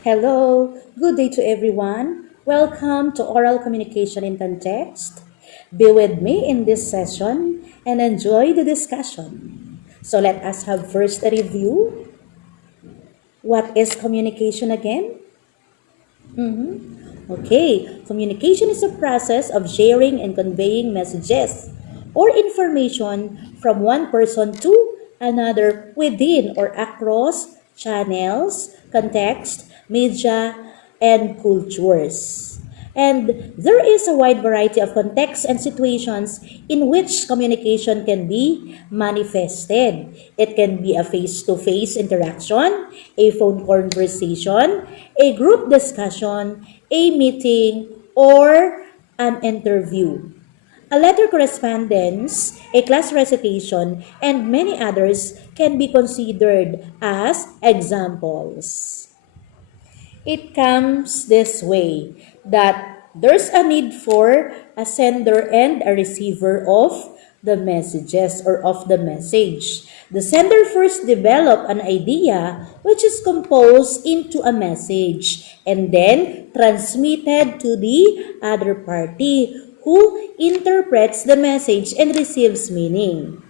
Hello, good day to everyone. Welcome to Oral Communication in Context. Be with me in this session and enjoy the discussion. So let us have first a review. What is communication again? Okay, communication is a process of sharing and conveying messages or information from one person to another within or across channels, context, media, and cultures. And there is a wide variety of contexts and situations in which communication can be manifested. It can be a face-to-face interaction, a phone conversation, a group discussion, a meeting, or an interview. A letter correspondence, a class recitation, and many others can be considered as examples. It comes this way that there's a need for a sender and a receiver of the messages or of the message. The sender first develop an idea which is composed into a message and then transmitted to the other party who interprets the message and receives meaning.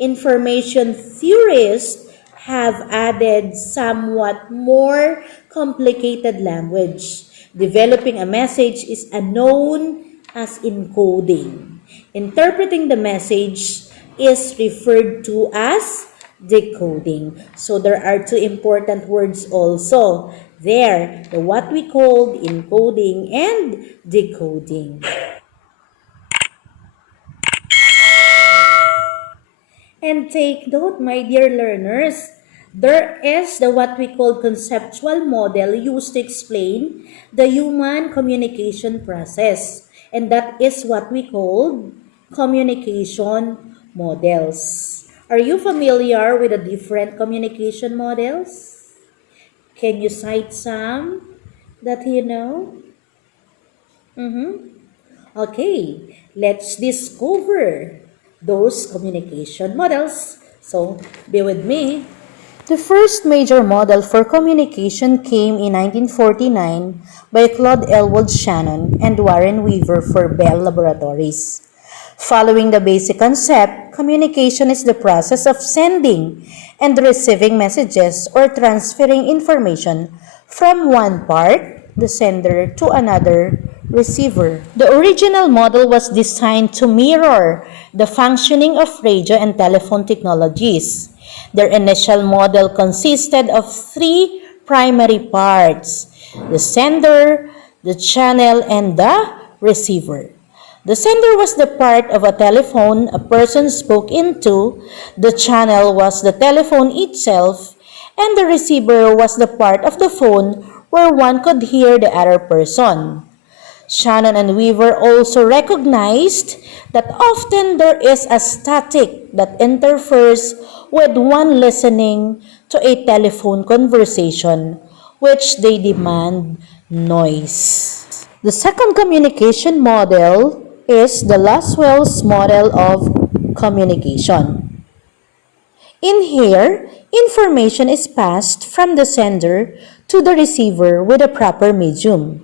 Information theorists have added somewhat more complicated language. Developing a message is known as encoding. Interpreting the message is referred to as decoding. So there are two important words also there, the what we call encoding and decoding. And take note, my dear learners, there is the what we call conceptual model used to explain the human communication process. And that is what we call communication models. Are you familiar with the different communication models? Can you cite some that you know? Okay, let's discover those communication models. So, be with me. The first major model for communication came in 1949 by Claude Elwood Shannon and Warren Weaver for Bell Laboratories. Following the basic concept, communication is the process of sending and receiving messages or transferring information from one part, the sender, to another, receiver. The original model was designed to mirror the functioning of radio and telephone technologies. Their initial model consisted of three primary parts: the sender, the channel, and the receiver. The sender was the part of a telephone a person spoke into, the channel was the telephone itself, and the receiver was the part of the phone where one could hear the other person. Shannon and Weaver also recognized that often there is a static that interferes with one listening to a telephone conversation, which they demand noise. The second communication model is the Laswell's model of communication. In here, information is passed from the sender to the receiver with a proper medium.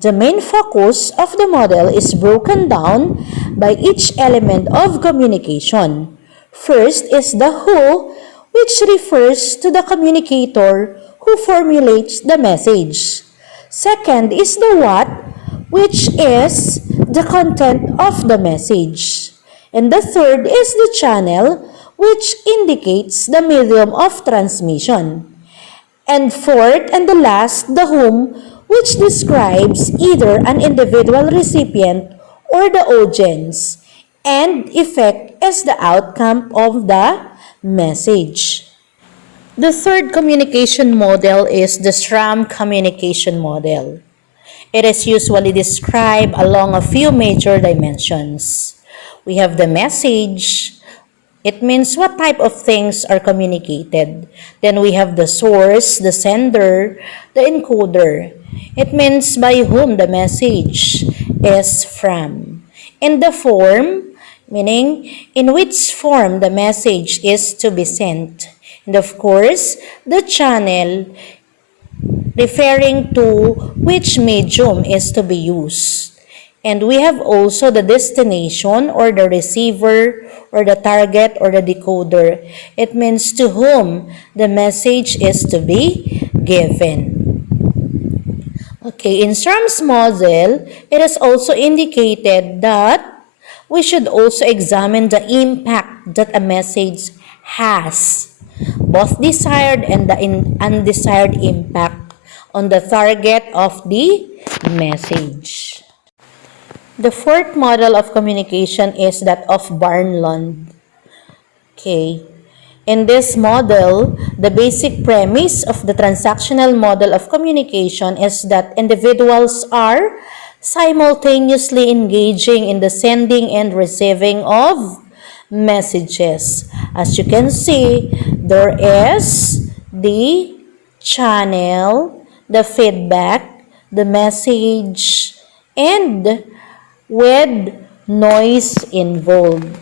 The main focus of the model is broken down by each element of communication. First is the who, which refers to the communicator who formulates the message. Second is the what, which is the content of the message. And the third is the channel, which indicates the medium of transmission. And fourth and the last, the whom, which describes either an individual recipient or the audience. And effect is the outcome of the message. The third communication model is the SRAM communication model. It is usually described along a few major dimensions. We have the message. It means what type of things are communicated. Then we have the source, the sender, the encoder. It means by whom the message is from. And the form, meaning in which form the message is to be sent. And of course, the channel, referring to which medium is to be used. And we have also the destination or the receiver or the target or the decoder. It means to whom the message is to be given. Okay, in Strom's model, it is also indicated that we should also examine the impact that a message has, both desired and the undesired impact on the target of the message. The fourth model of communication is that of Barnlund. Okay. In this model, the basic premise of the transactional model of communication is that individuals are simultaneously engaging in the sending and receiving of messages. As you can see, there is the channel, the feedback, the message, and with noise involved.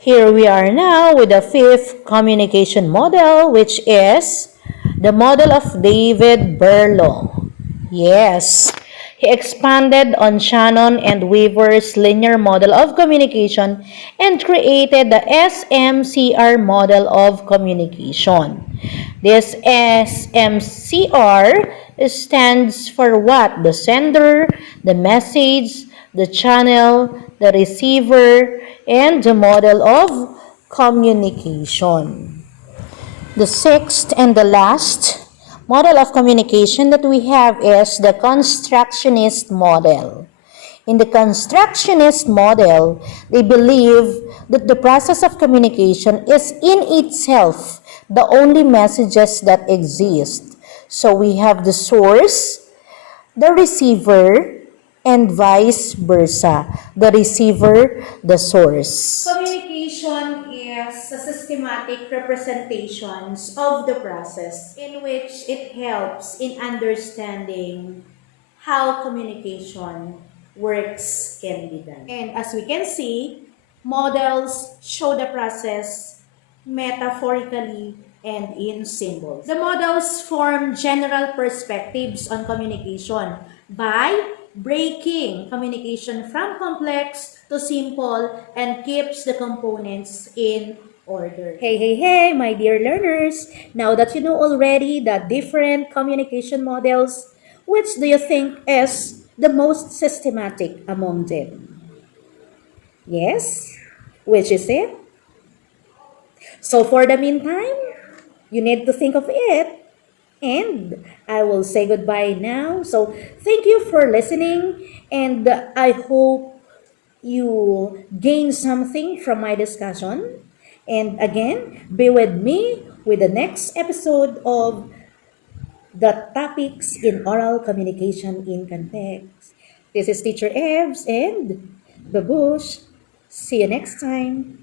Here we are now with the fifth communication model, which is the model of David Berlow. Yes, he expanded on Shannon and Weaver's linear model of communication and created the SMCR model of communication. This SMCR stands for what? The sender, the message, the channel, the receiver, and the model of communication. The sixth and the last model of communication that we have is the constructionist model. In the constructionist model, they believe that the process of communication is in itself the only messages that exist. So we have the source, the receiver, and vice versa. The receiver, the source. Communication is a systematic representations of the process in which it helps in understanding how communication works can be done. And as we can see, models show the process metaphorically and in symbols. The models form general perspectives on communication by breaking communication from complex to simple and keeps the components in order. Hey, my dear learners! Now that you know already the different communication models, which do you think is the most systematic among them? Yes? Which is it? So for the meantime, you need to think of it. And I will say goodbye now. So thank you for listening. And I hope you gain something from my discussion. And again, be with me with the next episode of the topics in oral communication in context. This is Teacher Evs and Babush. See you next time.